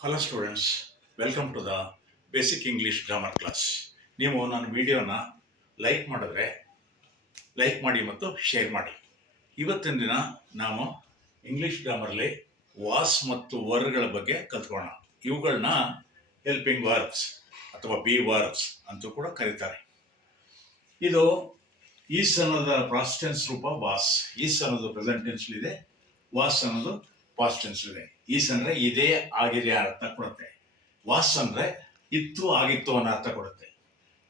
Hello students, welcome to the basic English grammar class. ನೀವು ನನ್ನ ವಿಡಿಯೋನ ಲೈಕ್ ಮಾಡಿದ್ರೆ ಲೈಕ್ ಮಾಡಿ ಮತ್ತು ಶೇರ್ ಮಾಡಿ. ಇವತ್ತಿನ ದಿನ ನಾವು ಇಂಗ್ಲೀಷ್ ಗ್ರಾಮರ್ಲಿ ವಾಸ್ ಮತ್ತು ವರ್ಗಳ ಬಗ್ಗೆ ಕಲ್ತ್ಕೊಳ್ಳೋಣ. ಇವುಗಳನ್ನ ಹೆಲ್ಪಿಂಗ್ ವರ್ಬ್ಸ್ ಅಥವಾ ಬಿ ವರ್ಬ್ಸ್ ಅಂತೂ ಕೂಡ ಕರೀತಾರೆ. ಇದು ಈಸ್ ಅನ್ನೋದ ಪಾಸ್ಟ್ ಟೆನ್ಸ್ ರೂಪ ವಾಸ್. ಈಸ್ ಅನ್ನೋದು ಪ್ರೆಸೆಂಟ್ ಟೆನ್ಸ್ಲಿದೆ, ವಾಸ್ ಅನ್ನೋದು ಪಾಸ್ಟ್ ಟೆನ್ಸ್ಲಿದೆ. ಈಸ್ ಅಂದ್ರೆ ಇದೇ ಆಗಿದೆ ಅರ್ಥ ಕೊಡುತ್ತೆ. ವಾಸ್ ಅಂದ್ರೆ ಇತ್ತು ಆಗಿತ್ತು ಅನ್ನೋ ಅರ್ಥ ಕೊಡುತ್ತೆ.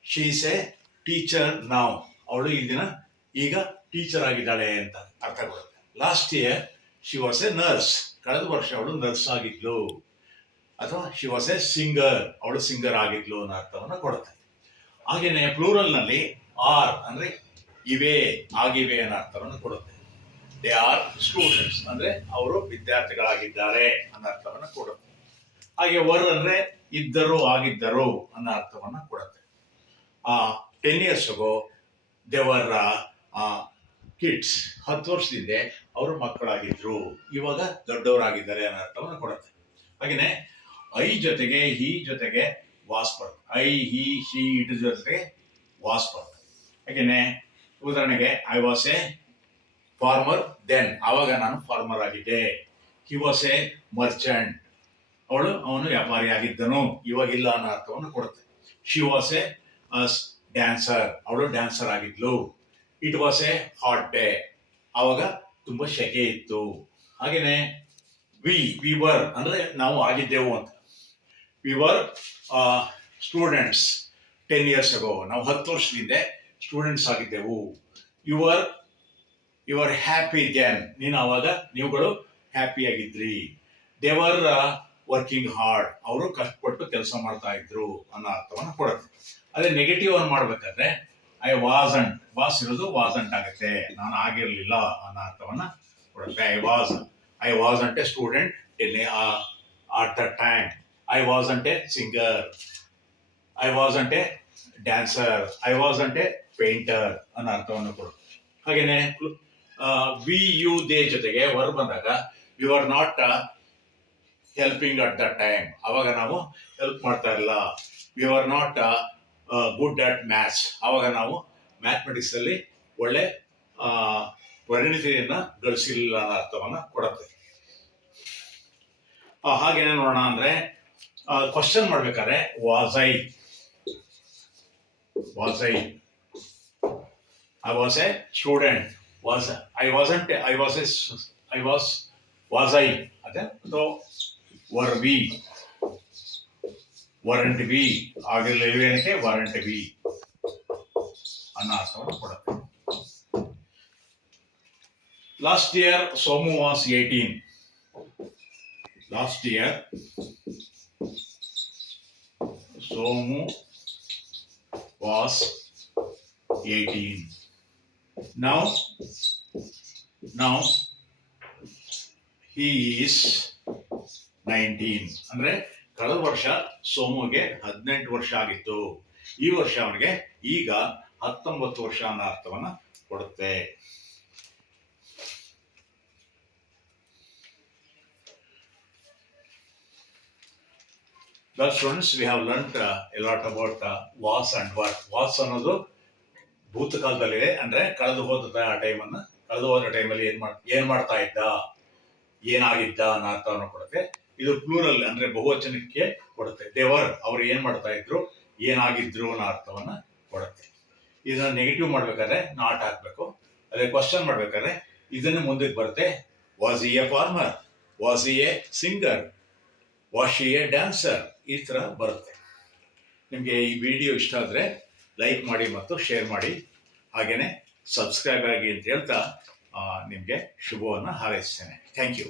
ಶಿ ಈಸ್ ಎ ಟೀಚರ್ ನಾವ್, ಅವಳು ಈ ದಿನ ಈಗ ಟೀಚರ್ ಆಗಿದ್ದಾಳೆ ಅಂತ ಅರ್ಥ ಕೊಡುತ್ತೆ. Last year she was A nurse, ಕಳೆದ ವರ್ಷ ಅವಳು ನರ್ಸ್ ಆಗಿದ್ಲು. ಅಥವಾ ಶಿ ವಾಸ್ ಎ ಸಿಂಗರ್, ಅವಳು ಸಿಂಗರ್ ಆಗಿದ್ಲು ಅನ್ನೋ ಅರ್ಥವನ್ನು ಕೊಡುತ್ತೆ. ಹಾಗೇನೆ ಪ್ಲೂರಲ್ ನಲ್ಲಿ ಆರ್ ಅಂದ್ರೆ ಇವೆ ಆಗಿವೆ ಅನ್ನೋ ಅರ್ಥವನ್ನು ಕೊಡುತ್ತೆ. ದೇ ಆರ್ ಸ್ಟೂಡೆಂಟ್ಸ್ ಅಂದ್ರೆ ಅವರು ವಿದ್ಯಾರ್ಥಿಗಳಾಗಿದ್ದಾರೆ ಅನ್ನೋ ಅರ್ಥವನ್ನು ಕೊಡುತ್ತೆ. ಹಾಗೆ ವರ್ ಅಂದ್ರೆ ಇದ್ದರು ಆಗಿದ್ದರು ಅನ್ನೋ ಅರ್ಥವನ್ನ ಕೊಡುತ್ತೆ. 10 years ago ದೇವರ ಕಿಡ್ಸ್, 10 ವರ್ಷದಿಂದ ಅವರು ಮಕ್ಕಳಾಗಿದ್ರು, ಇವಾಗ ದೊಡ್ಡವರಾಗಿದ್ದಾರೆ ಅನ್ನೋ ಅರ್ಥವನ್ನು ಕೊಡುತ್ತೆ. ಹಾಗೆಯೇ ಐ ಜೊತೆಗೆ ಹಿ ಜೊತೆಗೆ ವಾಸ್ ಬರುತ್ತೆ. ಐ ಹಿ ಶಿ ಇಟ್ ಜೊತೆಗೆ ವಾಸ್ ಬರುತ್ತೆ. ಹಾಗೆಯೇ ಉದಾಹರಣೆಗೆ I was a farmer then, ಆವಾಗ ನಾನು ಫಾರ್ಮರ್ ಆಗಿದ್ದೆ. ಹಿ ವಾಸ್ ಎ ಮರ್ಚೆಂಟ್, ಅವನು ವ್ಯಾಪಾರಿ ಆಗಿದ್ದನು, ಇವಾಗಿಲ್ಲ ಅನ್ನೋ ಅರ್ಥವನ್ನು ಕೊಡುತ್ತೆ. ಶಿ ವಾಸ್ ಎ ಡ್ಯಾನ್ಸರ್, ಅವಳು ಡ್ಯಾನ್ಸರ್ ಆಗಿದ್ಲು. It was a hot day, ಆವಾಗ ತುಂಬಾ ಶೆಕೆ ಇತ್ತು. ಹಾಗೇನೆ ವಿ ವರ್ ಅಂದ್ರೆ ನಾವು ಆಗಿದ್ದೆವು ಅಂತ. We were students 10 years ago, ನಾವು 10 ವರ್ಷದಿಂದ ಸ್ಟೂಡೆಂಟ್ಸ್ ಆಗಿದ್ದೆವು. ಯು ಆರ್ ಹ್ಯಾಪಿ ದೆನ್, ನೀವುಗಳು ಹ್ಯಾಪಿ ಆಗಿದ್ರಿ. ದೇವರ್ ವರ್ಕಿಂಗ್ ಹಾರ್ಡ್, ಅವರು ಕಷ್ಟಪಟ್ಟು ಕೆಲಸ ಮಾಡ್ತಾ ಇದ್ರು ಅನ್ನೋ ಅರ್ಥವನ್ನು ಕೊಡುತ್ತೆ. ಅದೇ ನೆಗೆಟಿವ್ ಅನ್ನು ಮಾಡ್ಬೇಕಾದ್ರೆ ಐ ವಾಸಂಟ್, ವಾಸ್ ಇರೋದು ವಾಸಂಟ್ ಆಗುತ್ತೆ, ನಾನು ಆಗಿರ್ಲಿಲ್ಲ ಅನ್ನೋ ಅರ್ಥವನ್ನ ಕೊಡುತ್ತೆ. I wasn't A student at that time. I wasn't a singer. I wasn't a dancer. I wasn't a painter ಅನ್ನೋ ಅರ್ಥವನ್ನು ಕೊಡುತ್ತೆ. ಹಾಗೇನೆ ವಿ ಯು ದೇ ಜೊತೆಗೆ ವರ್ ಬಂದಾಗ you are not helping at that time, ಅವಾಗ ನಾವು ಹೆಲ್ಪ್ ಮಾಡ್ತಾ ಇಲ್ಲ. You are not good at maths, ಅವಾಗ ನಾವು ಮ್ಯಾಥಮೆಟಿಕ್ಸ್ ಅಲ್ಲಿ ಒಳ್ಳೆ ಪರಿಣಿತಿಯನ್ನ ಗಳಿಸಿಲ್ಲ ಅನ್ನೋ ಅರ್ಥವನ್ನ ಕೊಡುತ್ತೆ. ಹಾಗೇನೆ ನೋಡೋಣ ಅಂದ್ರೆ ಕ್ವಶನ್ ಮಾಡ್ಬೇಕಾದ್ರೆ ವಾಸ್ ಐ ಎ ಸ್ಟೂಡೆಂಟ್, ಅದೇ ವರ್ ವಿ, ವರಂಟ್ ವಿ, ಆಗಿರ್ಲಿಲ್ವೇನಕ್ಕೆ ವಾರಂಟ್ ವಿ ಅನ್ನೋ ಅರ್ಥವನ್ನು ಕೊಡುತ್ತೆ. Last year Somu was 18. Last year, Somu was 18. Now he is 19. ಅಂದ್ರೆ ಕಳೆದ ವರ್ಷ ಸೋಮುಗೆ 18 ವರ್ಷ ಆಗಿತ್ತು, ಈ ವರ್ಷ ಅವನಿಗೆ ಈಗ 19 ವರ್ಷ ಅನ್ನೋ ಅರ್ಥವನ್ನ ಕೊಡುತ್ತೆ. Well, students, we have learnt a lot about was and were. Was ಅನ್ನೋದು ಭೂತಕಾಲದಲ್ಲಿದೆ, ಅಂದ್ರೆ ಕಳೆದು ಹೋದ ಟೈಮಲ್ಲಿ ಏನ್ ಮಾಡ್ತಾ ಇದ್ದ, ಏನಾಗಿದ್ದ ಅನ್ನೋ ಅರ್ಥವನ್ನು ಕೊಡುತ್ತೆ. ಇದು ಪ್ಲೂರಲ್ ಅಂದ್ರೆ ಬಹುವಚನಕ್ಕೆ ಕೊಡುತ್ತೆ. ದೇವರ್, ಅವ್ರು ಏನ್ ಮಾಡ್ತಾ ಇದ್ರು, ಏನಾಗಿದ್ರು ಅನ್ನೋ ಅರ್ಥವನ್ನ ಕೊಡುತ್ತೆ. ಇದನ್ನ ನೆಗೆಟಿವ್ ಮಾಡ್ಬೇಕಾದ್ರೆ ನಾಟ್ ಹಾಕ್ಬೇಕು. ಅದೇ ಕ್ವಶನ್ ಮಾಡ್ಬೇಕಾದ್ರೆ ಇದನ್ನ ಮುಂದಕ್ಕೆ ಬರುತ್ತೆ. Was E A farmer, was E A singer, was she A dancer, ಈ ಥರ ಬರುತ್ತೆ. ನಿಮಗೆ ಈ ವಿಡಿಯೋ ಇಷ್ಟ ಆದರೆ ಲೈಕ್ ಮಾಡಿ ಮತ್ತು ಶೇರ್ ಮಾಡಿ. ಹಾಗೆಯೇ ಸಬ್ಸ್ಕ್ರೈಬ್ ಆಗಿ ಅಂತ ಹೇಳ್ತಾ ನಿಮಗೆ ಶುಭವನ್ನು ಹಾರೈಸ್ತೇನೆ. Thank you.